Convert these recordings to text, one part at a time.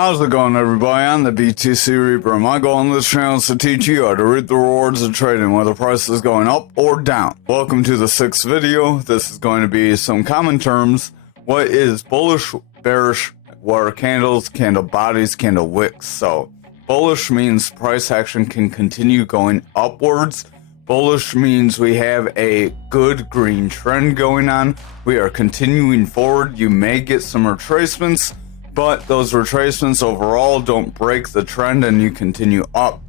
How's it going, everybody? I'm the BTC Reaper. My goal on this channel is to teach you how to reap the rewards of trading, whether price is going up or down. Welcome to the 6th video. This is going to be some common terms. What is bullish, bearish, what are candles, candle bodies, candle wicks? So, bullish means price action can continue going upwards. Bullish means we have a good green trend going on. We are continuing forward. You may get some retracements, but those retracements overall don't break the trend and you continue up.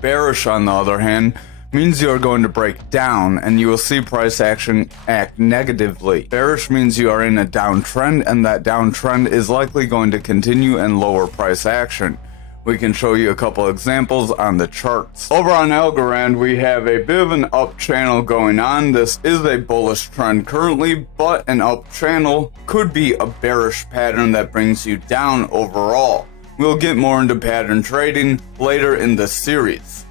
Bearish, on the other hand, means you are going to break down and you will see price action act negatively. Bearish means you are in a downtrend and that downtrend is likely going to continue and lower price action. We can show you a couple examples on the charts. Over on Algorand, we have a bit of an up channel going on. This is a bullish trend currently, but an up channel could be a bearish pattern that brings you down overall. We'll get more into pattern trading later in this series.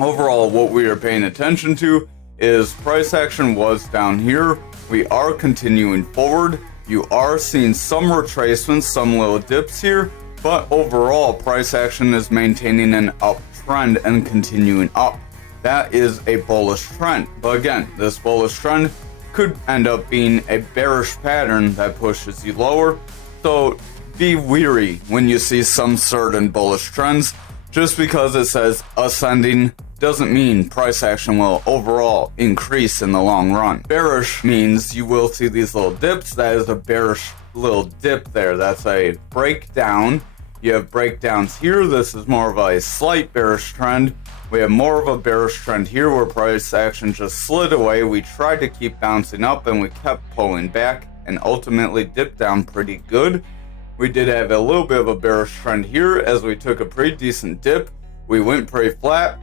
Overall, what we are paying attention to is price action was down here. We are continuing forward. You are seeing some retracements, some little dips here, but overall, price action is maintaining an uptrend and continuing up. That is a bullish trend. But again, this bullish trend could end up being a bearish pattern that pushes you lower. So be wary when you see some certain bullish trends. Just because it says ascending doesn't mean price action will overall increase in the long run. Bearish means you will see these little dips. That is a bearish little dip there. That's a breakdown. You have breakdowns here. This is more of a slight bearish trend. We have more of a bearish trend here where price action just slid away. We tried to keep bouncing up and we kept pulling back and ultimately dipped down pretty good. We did have a little bit of a bearish trend here as we took a pretty decent dip. We went pretty flat.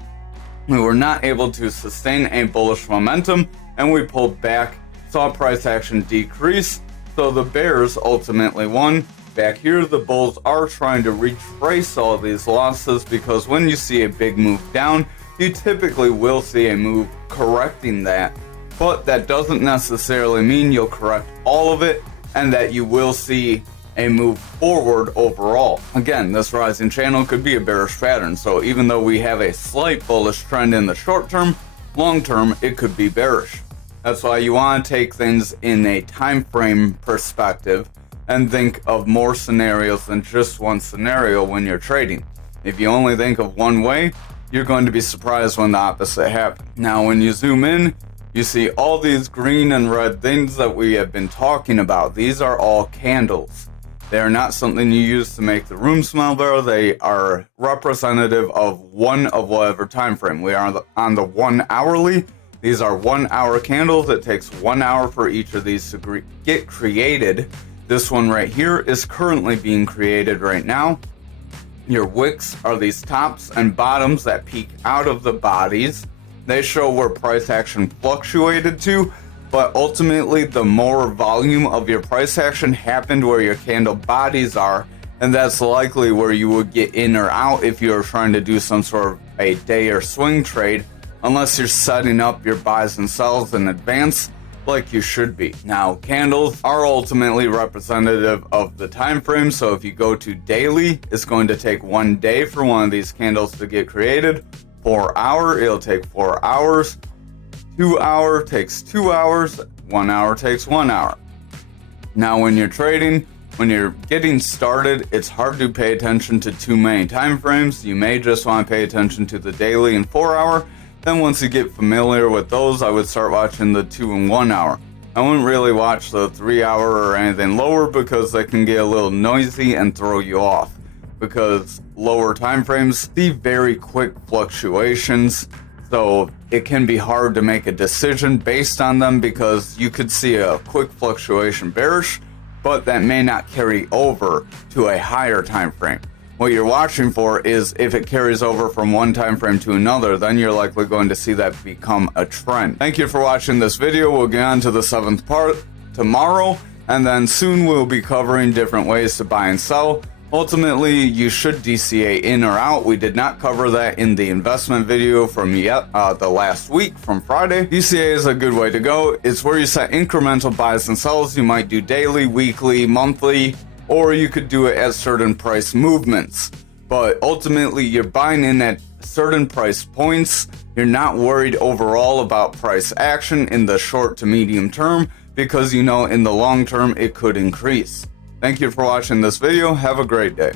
We were not able to sustain a bullish momentum and we pulled back, saw price action decrease. So the bears ultimately won. Back here, the bulls are trying to retrace all these losses because when you see a big move down, you typically will see a move correcting that. But that doesn't necessarily mean you'll correct all of it and that you will see a move forward overall. Again, this rising channel could be a bearish pattern. So even though we have a slight bullish trend in the short term, long term, it could be bearish. That's why you want to take things in a time frame perspective and think of more scenarios than just one scenario when you're trading. If you only think of one way, you're going to be surprised when the opposite happens. Now, when you zoom in, you see all these green and red things that we have been talking about. These are all candles. They are not something you use to make the room smell better. They are representative of one of whatever time frame. We are on the 1 hourly. These are 1 hour candles. It takes 1 hour for each of these to get created. This one right here is currently being created right now. Your wicks are these tops and bottoms that peek out of the bodies. They show where price action fluctuated to, but ultimately the more volume of your price action happened where your candle bodies are, and that's likely where you would get in or out if you're trying to do some sort of a day or swing trade, unless you're setting up your buys and sells in advance like you should be. Now, candles are ultimately representative of the time frame, so if you go to daily, it's going to take 1 day for one of these candles to get created. 4 hour, it'll take 4 hours. 2 hour takes 2 hours. 1 hour takes 1 hour. Now, when you're trading, when you're getting started, it's hard to pay attention to too many time frames. You may just want to pay attention to the daily and 4 hour. Then once you get familiar with those, I would start watching the 2 and 1 hour. I wouldn't really watch the 3 hour or anything lower because they can get a little noisy and throw you off. Because lower time frames see very quick fluctuations, so it can be hard to make a decision based on them because you could see a quick fluctuation bearish, but that may not carry over to a higher time frame. What you're watching for is if it carries over from one time frame to another, then you're likely going to see that become a trend. Thank you for watching this video. We'll get on to the 7th part tomorrow, and then soon we'll be covering different ways to buy and sell. Ultimately, you should DCA in or out. We did not cover that in the investment video from the last week from Friday. DCA is a good way to go. It's where you set incremental buys and sells. You might do daily, weekly, monthly, or you could do it at certain price movements. But ultimately, you're buying in at certain price points. You're not worried overall about price action in the short to medium term because you know in the long term it could increase. Thank you for watching this video. Have a great day.